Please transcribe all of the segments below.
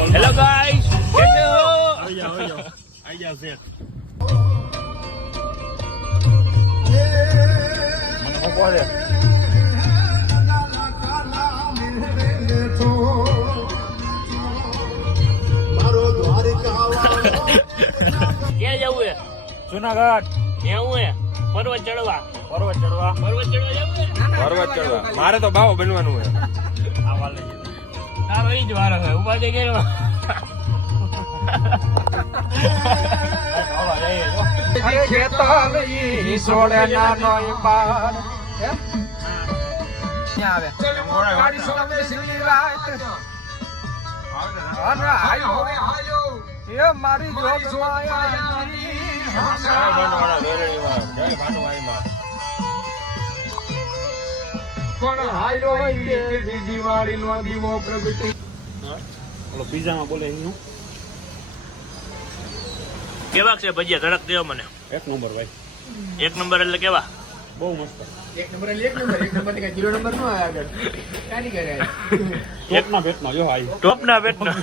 Hello guys, कैसे हो? આવી જાવ છે. ક્યાં જવું હે? જુનાગઢ ક્યાં હું હે? પર્વત ચડવા મારે તો બાવો બનવાનું છે. તારો ઈ જ વારો છે. ઉભા થઈ ગયો. મારી પીઝામાં બોલે એનું કેવા છે ભજીયા? ધડક દેવો મને. એક નંબર ભાઈ, એક નંબર એટલે કેવા? બહુ મસ્ત. એક નંબર ને કઈ 0 નંબર નો આવે આગળ કાની કરે ટોપના પેટમાં જો આઈ ટોપના પેટના.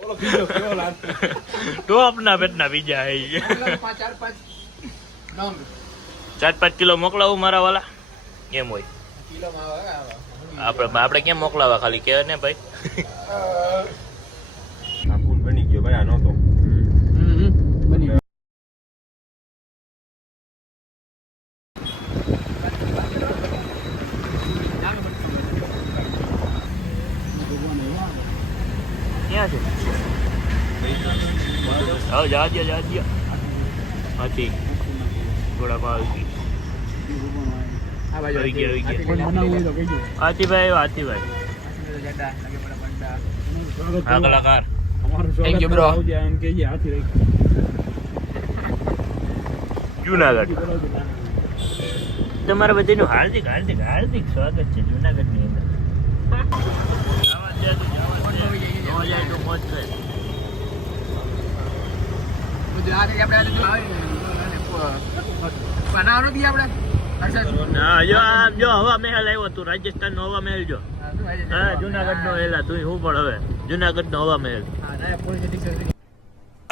બોલો પીઝો કેવો લાગે? ટોપના પેટના બીજા હે. 4-5 કિલો મોકલાવું મારા વાલા. કેમ હોય? આપણે કેમ મોકલાવા? ખાલી કે ને ભાઈ. આ ફૂલ બની ગયો ભાઈ, આ નહોતો. ક્યાં છે? આવ જા દો. હાથી થોડા ભાવ આવી ગયા. હાથીભાઈ હા કલાકાર. Thank you, bro. જુનાગઢ તમારા બધાનું હાર્દિક સ્વાગત છે જુનાગઢની અંદર. જો હવા મહેલ આવ્યો તું, રાજસ્થાન નો હવા મહેલ જો. હા, જુનાગઢ નો હેલા તું હું પણ હવે જુનાગઢ નો હવા મહેલ.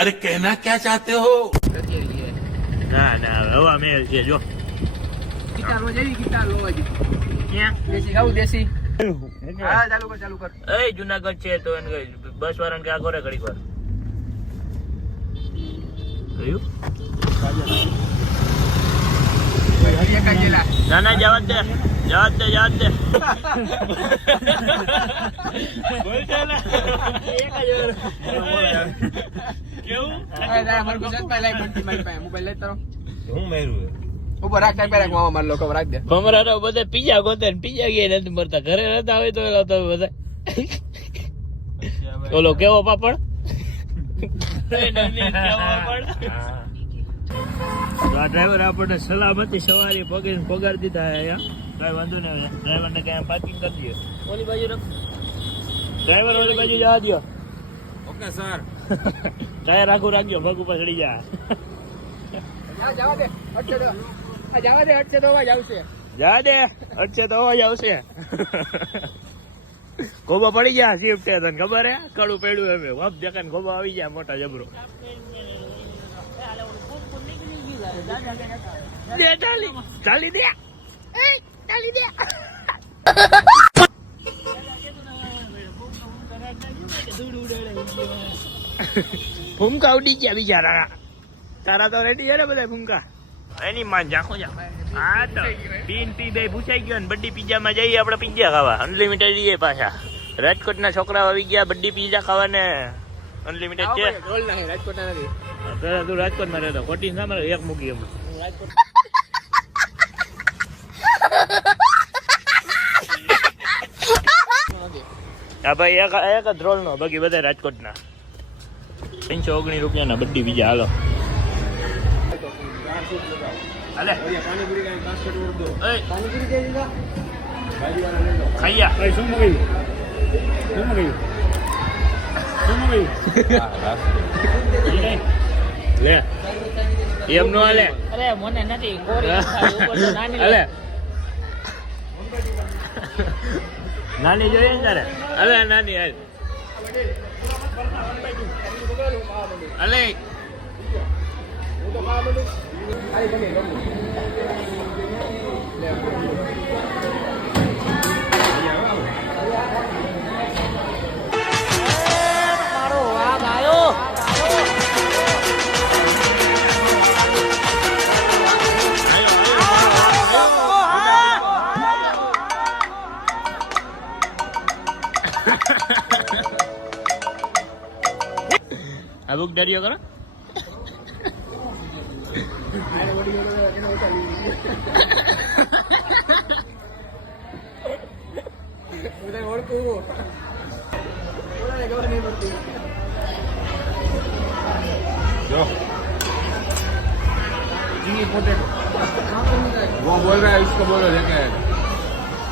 अरे कहना क्या चाहते हो? ના હવા મહેલ છે જો. ક્યાં દેશી હા ચાલુ કર એ જુનાગઢ છે તો એને બસ વાળાને કે આ ઘરે ઘડીક વાર કયું ના જવા દે. બોલ છે ને એક જ વાર. કેવું મોબાઈલ લઈ તારો હું મેરું ઉપર રાખ પેલા મામા માર લોકો રાખ દે ભમરા તો બધા પીઝા ગોતે ને પીઝા ગયા નથી મળતા. ઘરે રહેતા હોય તો એલા તો બધા ઓલો કેવો પાપડ આ ડ્રાઈવર આપણને સલામતી સવારી પગાર દીધા અહીંયા. કઈ વાંધો નહીં, ડ્રાઈવર ને કઈ પાર્કિંગ કરી દઈએ. ઓલી બાજુ રખ ડ્રાઈવર, ઓલી બાજુ જવા દો. Okay sir. ટાયર આખું રાખજો, પગ ઉપર ચડી જાય. જવા દે અટશે તો અવાજ આવશે. ગોબા પડી ગયા શિફ્ટ તને ખબર હે? કડું પડ્યું હવે વપ દેખાને ગોબા આવી ગયા મોટા જબરો. ચાલી દે. ભૂમકા ઉડી ગયા બિચારા. તારા તો રેડી ને બધા ભૂમકા. એની માં જાખો જા. હા તો પી બે પૂછાઈ ગયો ને બડી પીઝા માં જઈએ આપણે પીઝા ખાવા. અનલિમિટેડ લઈએ પાછા. રાજકોટ ના છોકરા આવી ગયા બડી પીઝા ખાવા ને અનલિમિટેડ છે. રાજકોટ નથી તું રાજકોટ માં રહેતો ખોટી ના મારે એક મૂકી એમ. હા ભાઈ એક જ રોલ નો, બાકી બધા રાજકોટ ના. 319 રૂપિયા ના બધી પીઝા. હાલો હાલે પાણીપુરી કાઈ બાસ્કેટ ઓર દો. પાણીપુરી જઈ લીધા ભાજીવાળા લઈ લો. ખાયા ભાઈ શું મગાવ્યું? લે એમ નો હાલે. અરે મને નથી કોરી ઉપર તો નાની હાલે નાની જોઈએ ને તારે હવે નાની હાલ અલે મારો વાઘ આવ્યો આ બુક ડરિયો કરો जो चिली पोटैटो वो बोल रहा है इसको बोलो लेके आएगा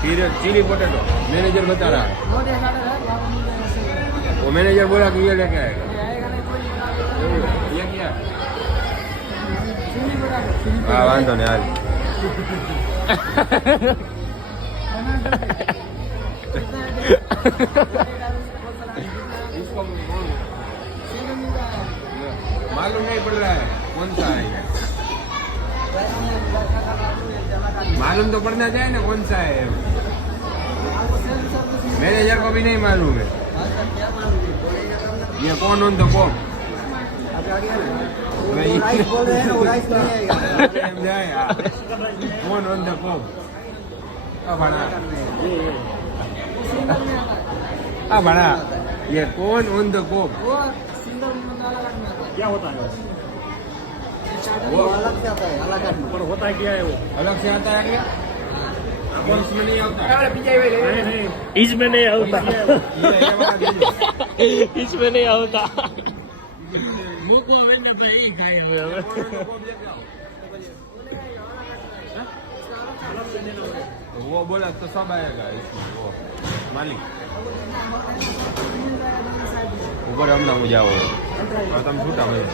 फिर चिली पोटैटो मैनेजर बता रहा है वो मैनेजर बोला कि ये लेके आएगा ये क्या हाँ वांधो नहीं आज इसको मालूम नहीं पड़ रहा है कौन सा है ये मालूम तो पड़ना चाहिए ना कौन सा है मैनेजर को भी नहीं मालूम है ये कौन ऑन द कॉम कौन ऑन द कॉम बड़ा ये कौन ऑन द कॉम क्या होता है वो अलग से आता है पर होता है क्या है वो अलग से आता है क्या कौन इसमें नहीं आता नहीं इसमें नहीं होता इसमें नहीं होता मुको मैंने भाई खाए हुए वो बोला तो सब आएगा इसमें वो मालिक ऊपर हम ना जाओ तुम छूटा मुझे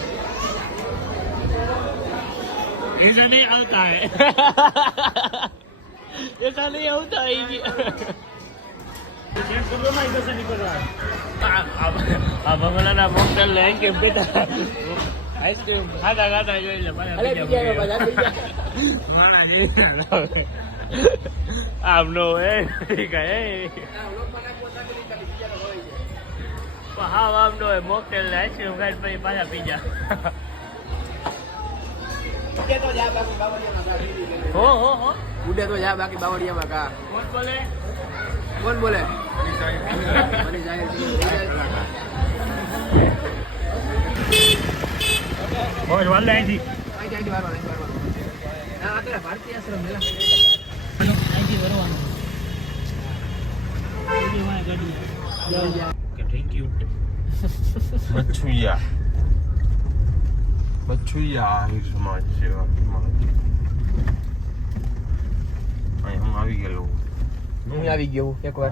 ऐसा नहीं आता है ऐसा नहीं होता है अब हमारा ना मोकटेल लेंगे बेटा आइसक्रीम खाता खाता जो है मारा ये आप नो है ठीक है हाँ आप नो है मोकटेल आइसक्रीम खाई पे पाजा पिज्जा हो ઉડે તો જા બાકી બાવળિયામાં કા कौन बोले કોણ બોલે और वाला है जी ભારતીય આશ્રમ મેલા थैंक यू मच्छुया मच्छुया आहिर समाज सेवा હું આવી ગયેલો હું આવી ગયો એકવાર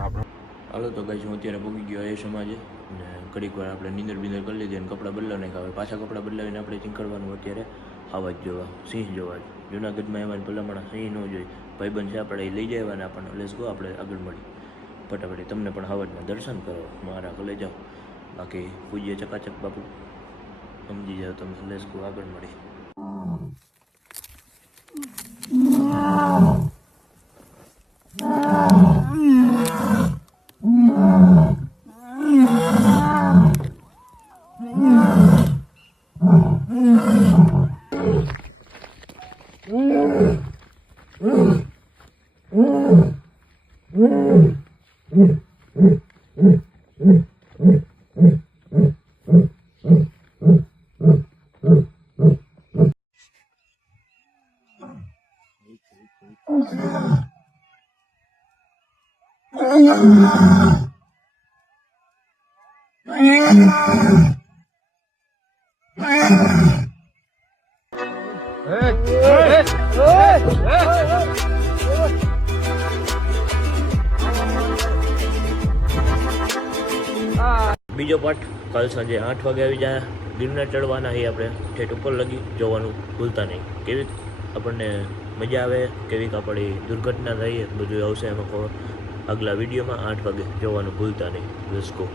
હાલો તો ગાઈસ હું અત્યારે પહોંચી ગયો એ સમાજે ને ઘડીક વાર આપણે નીંદર બીંદર કરી લીધી અને કપડાં બદલાવી નાખ્યા હવે પાછા કપડાં બદલાવીને આપણે નીકળવાનું અત્યારે આવા જ જોવા સિંહ જોવા જુનાગઢમાં એમાં ભલામણ સિંહ ન જોઈ ભાઈબંધ છે આપણે એ લઈ જાય અને આપણને લેસ ગો આપણે આગળ મળી ફટાફટ તમને પણ હવાજના દર્શન કરો મારા લઈ જાઓ બાકી પૂજ્ય ચકાચક બાપુ સમજી જાઓ તમે લેસ ગો આગળ મળી બીજો પાઠ કાલ સાંજે 8 વાગે આવી જાય ગિરનાર ચડવાના છે આપણે ઠેઠ ઉપર લગી જવાનું ભૂલતા નહીં કેવી આપણને મજા આવે કેવી આપણી દુર્ઘટના થઈ બધું આવશે એમાં આગલા વિડીયોમાં 8 વાગે જોવાનું ભૂલતા નહીં. Let's go.